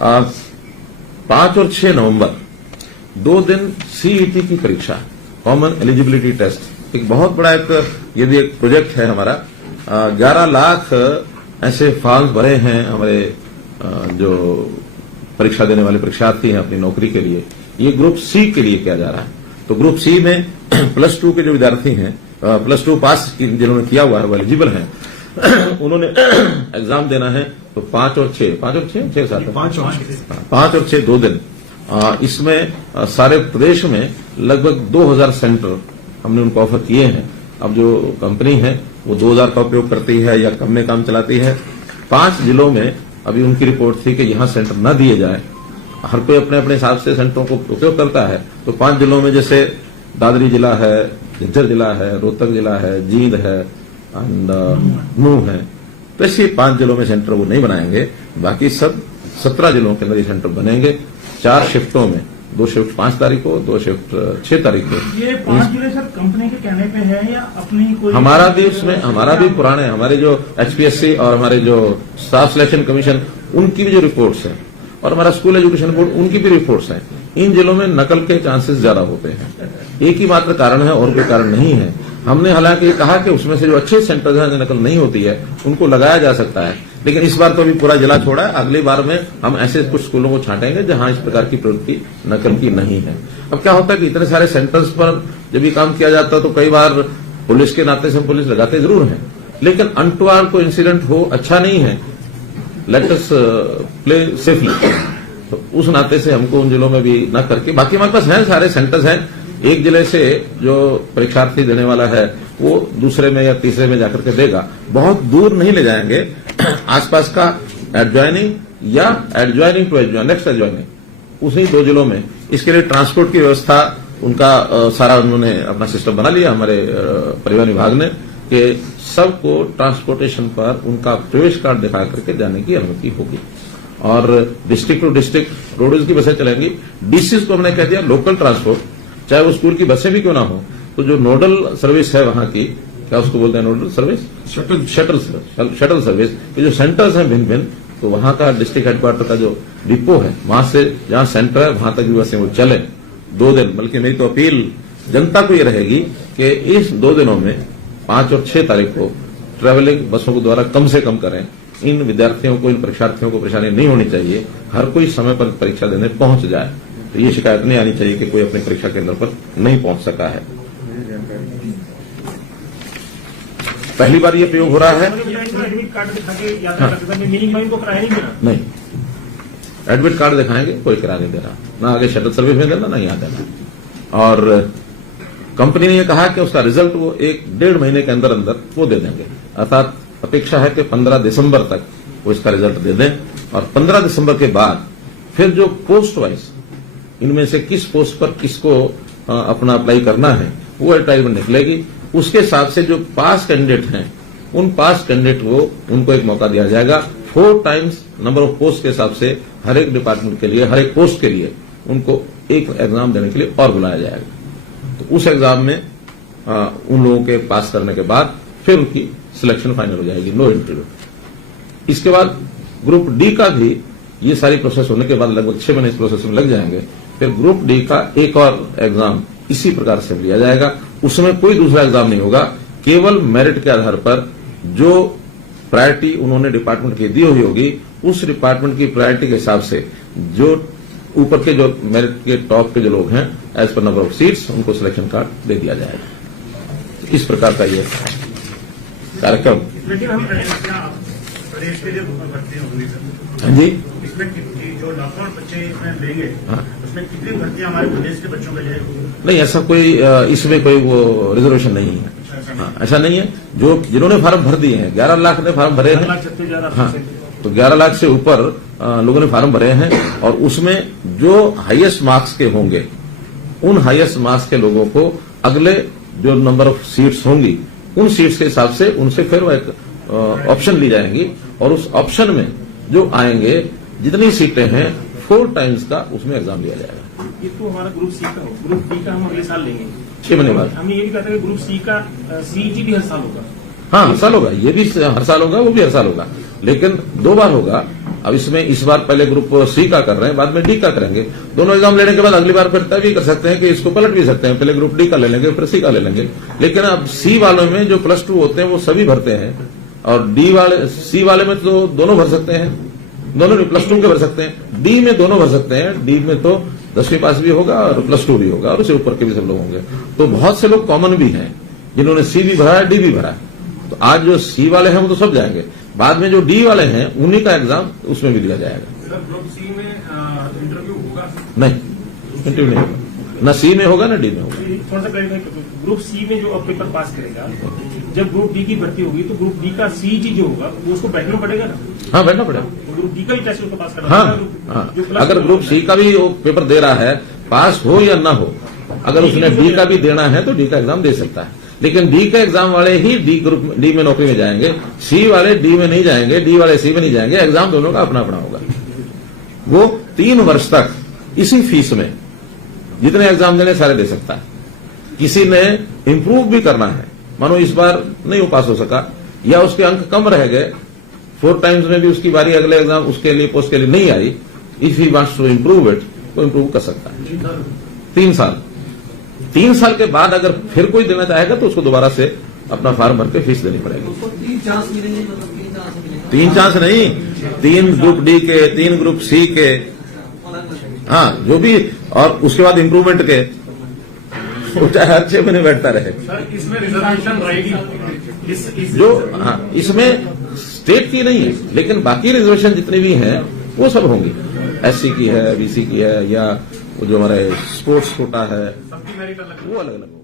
5 और 6 नवंबर 2 दिन सीईटी की परीक्षा, कॉमन एलिजिबिलिटी टेस्ट, एक बहुत बड़ा ये भी एक प्रोजेक्ट है हमारा। 11 लाख ऐसे फॉर्म भरे हैं हमारे जो परीक्षा देने वाले परीक्षार्थी हैं अपनी नौकरी के लिए। ये ग्रुप सी के लिए किया जा रहा है। तो ग्रुप सी में +2 के जो विद्यार्थी हैं, +2 पास जिन्होंने किया हुआ है वो एलिजिबल हैं, उन्होंने एग्जाम देना है। तो 5 और 6 5 और 6 2 दिन। इसमें सारे प्रदेश में लगभग 2000 सेंटर हमने उनको ऑफर किए हैं। अब जो कंपनी है वो 2000 का उपयोग करती है या कम में काम चलाती है। 5 जिलों में अभी उनकी रिपोर्ट थी कि यहां सेंटर न दिए जाए। हर कोई अपने अपने हिसाब से सेंटरों को उपयोग करता है। तो 5 जिलों में जैसे दादरी जिला है, झज्जर जिला है, रोहतक जिला है, जींद है एंड नूह है। तो ऐसे 5 जिलों में सेंटर वो नहीं बनाएंगे। बाकी सब 17 जिलों के अंदर ये सेंटर बनेंगे 4 शिफ्टों में। 2 शिफ्ट 5 तारीख को, 2 शिफ्ट 6 तारीख को। ये 5 जिले सर कंपनी के कहने पे है या अपनी कोई? हमारा भी उसमें, हमारा भी पुराने, हमारे जो HPSC और हमारे जो स्टाफ सिलेक्शन कमीशन उनकी भी जो रिपोर्ट्स हैं और हमारा स्कूल एजुकेशन बोर्ड उनकी भी रिपोर्ट्स हैं। इन जिलों में नकल के चांसेस ज्यादा होते हैं। एक ही मात्र कारण है और कोई कारण नहीं है। हमने हालांकि ये कहा कि उसमें से जो अच्छे सेंटर्स हैं जो नकल नहीं होती है उनको लगाया जा सकता है, लेकिन इस बार तो अभी पूरा जिला छोड़ा है। अगली बार में हम ऐसे कुछ स्कूलों को छांटेंगे जहां इस प्रकार की प्रवृत्ति नकल की नहीं है। अब क्या होता है कि इतने सारे सेंटर्स पर जब ये काम किया जाता है तो कई बार पुलिस के नाते से हम पुलिस लगाते जरूर हैं, लेकिन अनटुवर्ड कोई इंसिडेंट हो अच्छा नहीं है। Let us play safely. तो उस नाते से हमको उन जिलों में भी न करके, बाकी हमारे पास हैं सारे सेंटर्स हैं। एक जिले से जो परीक्षार्थी देने वाला है वो दूसरे में या तीसरे में जाकर के देगा। बहुत दूर नहीं ले जाएंगे, आसपास का एडजॉइनिंग या adjoining to adjoin, next adjoining, उसी 2 जिलों में। इसके लिए ट्रांसपोर्ट की व्यवस्था उनका सारा उन्होंने अपना सिस्टम बना लिया हमारे परिवहन विभाग ने, कि सबको ट्रांसपोर्टेशन पर उनका प्रवेश कार्ड दिखा करके जाने की अनुमति होगी। और डिस्ट्रिक्ट टू डिस्ट्रिक्ट रोडवेज की बसें चलेंगी। डीसीज को हमने कह दिया लोकल ट्रांसपोर्ट, चाहे वो स्कूल की बसें भी क्यों ना हो, तो जो नोडल सर्विस है वहां की, क्या उसको बोलते हैं नोडल सर्विस, शटल सर्विस, ये जो सेंटर्स हैं भिन्न भिन्न, तो वहां का डिस्ट्रिक्ट हेडक्वार्टर का जो डिपो है वहां से जहां सेंटर है वहां तक भी बसें वो चले 2 दिन। बल्कि मेरी तो अपील जनता को ये रहेगी कि इस 2 दिनों में 5 और 6 तारीख को ट्रेवलिंग बसों के द्वारा कम से कम करें। इन विद्यार्थियों को, इन परीक्षार्थियों को परेशानी नहीं होनी चाहिए। हर कोई समय पर परीक्षा देने पहुंच जाए। तो ये शिकायत नहीं आनी चाहिए कि कोई अपनी परीक्षा केंद्र पर नहीं पहुंच सका है। पहली बार ये प्रयोग हो रहा है। नहीं, एडमिट कार्ड दिखाएंगे, कोई किराया नहीं दे रहा, ना आगे शटल सर्विस में देना, ना यहाँ देना। और कंपनी ने यह कहा कि उसका रिजल्ट वो 1-1.5 महीने के अंदर अंदर वो दे देंगे। अर्थात अपेक्षा है कि 15 दिसंबर तक वो इसका रिजल्ट दे दें। और 15 दिसंबर के बाद फिर जो पोस्ट वाइज इनमें से किस पोस्ट पर किसको अपना अप्लाई करना है वो एडवर्टाइजमेंट निकलेगी। उसके हिसाब से जो पास कैंडिडेट हैं उन पास कैंडिडेट को उनको एक मौका दिया जाएगा। 4 टाइम्स नंबर ऑफ पोस्ट के हिसाब से हर एक डिपार्टमेंट के लिए, हर एक पोस्ट के लिए उनको एक एग्जाम देने के लिए और बुलाया जाएगा। तो उस एग्जाम में उन लोगों के पास करने के बाद फिर उनकी सिलेक्शन फाइनल हो जाएगी, नो इंटरव्यू। इसके बाद ग्रुप डी का भी ये सारी प्रोसेस होने के बाद लगभग 6 महीने इस प्रोसेस में लग जाएंगे। फिर ग्रुप डी का एक और एग्जाम इसी प्रकार से लिया जाएगा। उसमें कोई दूसरा एग्जाम नहीं होगा, केवल मेरिट के आधार पर जो प्रायोरिटी उन्होंने डिपार्टमेंट की दी हुई होगी उस डिपार्टमेंट की प्रायोरिटी के हिसाब से जो ऊपर के जो मेरिट के टॉप के जो लोग हैं as per number of seats उनको सिलेक्शन कार्ड दे दिया जाएगा। इस प्रकार का ये कार्यक्रम। लेकिन हम प्रदेश के लिए भर्ती होंगी सर। हाँ जी, इसमें जो लॉकडाउन बच्चे इसमें लेंगे, हाँ, उसमें कितनी भर्ती हमारे प्रदेश के बच्चों के लिए? नहीं, ऐसा कोई इसमें कोई वो रिजर्वेशन नहीं है। हाँ, ऐसा नहीं है। जो जिन्होंने फार्म भर दिए हैं, 11 लाख ने फार्म भरे हैं। हाँ, तो 11 लाख से ऊपर लोगों ने फार्म भरे हैं और उसमें जो हाईएस्ट मार्क्स के होंगे उन हाईएस्ट मार्क्स के लोगों को अगले जो नंबर ऑफ सीट्स होंगी उन सीट्स के हिसाब से उनसे फिर वो एक ऑप्शन ली जाएंगी और उस ऑप्शन में जो आएंगे जितनी सीटें हैं 4 टाइम्स का उसमें एग्जाम लिया जाएगा। ये तो हमारा ग्रुप सी का हो, ग्रुप डी का हम अगले साल लेंगे 6 महीने बाद। हमने ये भी कहते हैं ग्रुप सी का सीईटी भी हर साल होगा। हाँ, हर साल होगा, ये भी हर साल होगा, वो भी हर साल होगा, लेकिन 2 बार होगा। अब इसमें इस बार पहले ग्रुप सी का कर रहे हैं, बाद में डी का करेंगे। दोनों एग्जाम लेने के बाद अगली बार फिर तय भी कर सकते हैं कि इसको पलट भी सकते हैं, पहले ग्रुप डी का ले लेंगे फिर सी का ले लेंगे। लेकिन अब सी वालों में जो +2 होते हैं वो सभी भरते हैं, और सी वाले में तो दोनों भर सकते हैं, दोनों +2 के भर सकते हैं। डी में दोनों भर सकते हैं, डी में तो 10वीं पास भी होगा और +2 भी होगा और उससे ऊपर के भी सब लोग होंगे। तो बहुत से लोग कॉमन भी हैं जिन्होंने सी भी भरा है, डी भी भरा है। तो आज जो सी वाले हैं वो तो सब जाएंगे, बाद में जो डी वाले हैं उन्हीं का एग्जाम उसमें भी दिया जाएगा। सर, ग्रुप सी में इंटरव्यू होगा? नहीं, इंटरव्यू नहीं होगा, न सी में होगा न डी में होगा। थोड़ा सा क्लैरिफाई करो, ग्रुप सी में जो अब पेपर पास करेगा, जब ग्रुप डी की भर्ती होगी तो ग्रुप डी का सीईटी जो होगा वो उसको बैठना पड़ेगा ना? हाँ, बैठना पड़ेगा। तो ग्रुप डी का भी टेस्ट उसको पास करना हाँ, पड़ेगा। हाँ। जो प्लस अगर ग्रुप सी का भी वो पेपर दे रहा है, पास हो या ना हो, अगर उसने डी का भी देना है तो डी का एग्जाम दे सकता है। लेकिन डी का एग्जाम वाले ही डी में नौकरी में जाएंगे, सी वाले डी में नहीं जाएंगे, डी वाले सी में नहीं जाएंगे। एग्जाम दोनों का अपना अपना होगा। वो 3 वर्ष तक इसी फीस में जितने एग्जाम देने सारे दे सकता है। किसी ने इंप्रूव भी करना है, मानो इस बार नहीं वो पास हो सका या उसके अंक कम रह गए, 4 टाइम्स में भी उसकी बारी अगले एग्जाम उसके लिए पोस्ट के लिए नहीं आई, if he wants to improve it तो इम्प्रूव कर सकता है। 3 साल 3 साल के बाद अगर फिर कोई देना चाहेगा तो उसको दोबारा से अपना फॉर्म भर के फीस देनी पड़ेगी। 3 चांस मिलेंगे, मतलब 3 चांस मिलेंगे। 3 चांस नहीं, 3 ग्रुप डी के, 3 ग्रुप सी के, हाँ जो भी, और उसके बाद इम्प्रूवमेंट के, वो चाहे हर 6 महीने बैठता रहे। सर, इसमें रिजर्वेशन रहेगी जो हाँ, इसमें स्टेट की नहीं है, लेकिन बाकी रिजर्वेशन जितनी भी हैं वो सब होंगी। SC की है, BC की है, या वो जो हमारे स्पोर्ट्स कोटा है, सबकी मेरिट अलग वो अलग अलग।